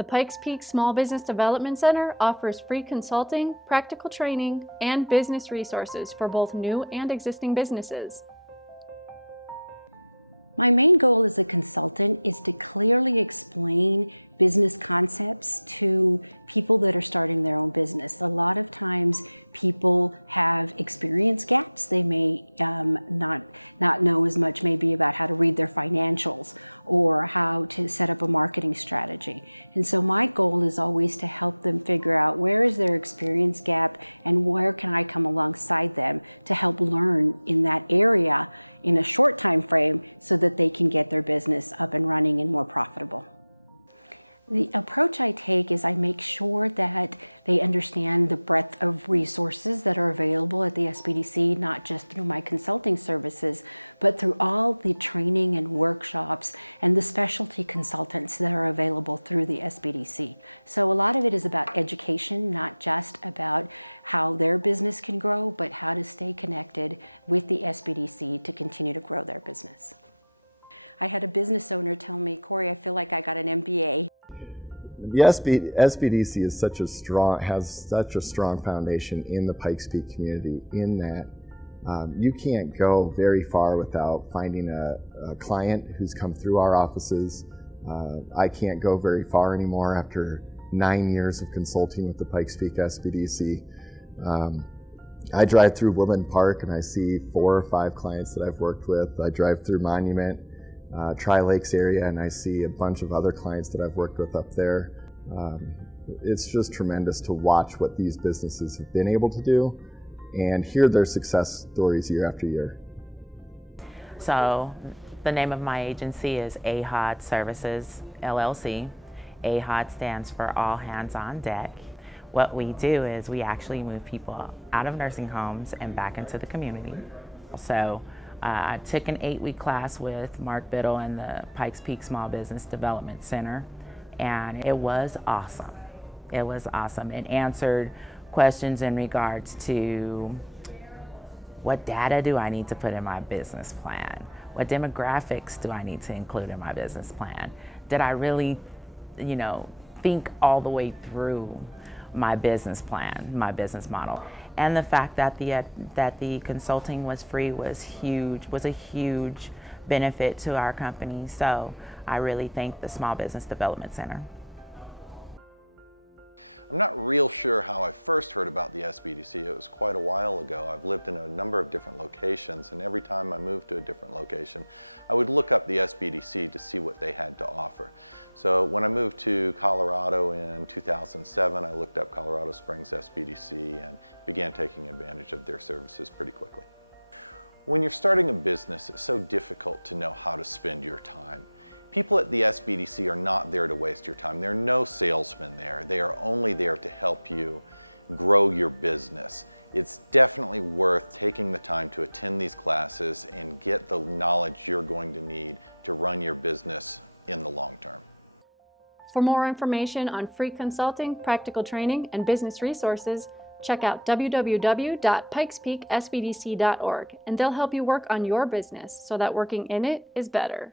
The Pikes Peak Small Business Development Center offers free consulting, practical training, and business resources for both new and existing businesses. My main goal as a consultant is to clearly explain business concepts to people that are starting their own business. A lot of times people have experience gaps. They may not know as much maybe about how to read their financials or how to set up a marketing strategy. And so my goal is always to help them figure out where is their experience gap and where can I come alongside them to help learn in that area in a short time frame so that they can get their business up and running and more profitable. The approach I take is I make sure that they understand the breadth of resources that are available at the SBDC, not just through my consulting services, but through all the training and workshops and the specialty consultants that are available through the SBDC. So a lot of it is about education, not just about how their business can grow, but how to stay connected with the SBDC to continue to grow their business. I had a business owner tell me, Corey, I feel like I got an MBA. The SBDC has such a strong foundation in the Pikes Peak community in that you can't go very far without finding a client who's come through our offices. I can't go very far anymore after 9 years of consulting with the Pikes Peak SBDC. I drive through Woodland Park and I see 4 or 5 clients that I've worked with. I drive through Monument, Tri-Lakes area, and I see a bunch of other clients that I've worked with up there. It's just tremendous to watch what these businesses have been able to do and hear their success stories year after year. So the name of my agency is AHOD Services, LLC. AHOD stands for All Hands on Deck. What we do is we actually move people out of nursing homes and back into the community. So I took an 8-week class with Mark Biddle in the Pikes Peak Small Business Development Center, and it was awesome. It was awesome. It answered questions in regards to what data do I need to put in my business plan? What demographics do I need to include in my business plan? Did I really, think all the way through my business plan, my business model? And the fact that the consulting was free was a huge benefit to our company. So I really thank the Small Business Development Center. I'm not real sure how I first heard about the SBDC. It was quite a while ago. I've lived in a number of different locations, and every time I moved to a different location, I would look up the SBDC to see what they had to offer. So when I moved to Colorado in 2007, I looked up Colorado Springs SBDC and began taking advantage of their services pretty quickly. When you're starting a business, it's so difficult to know how to spend your time. People at the SBDC are not there to waste your time. There are no salesmen there. They are only there to help you grow your business. It's definitely worth taking the time to attend these classes and get the knowledge you're going to need to run your business in the long term. For more information on free consulting, practical training, and business resources, check out www.pikespeaksbdc.org, and they'll help you work on your business so that working in it is better.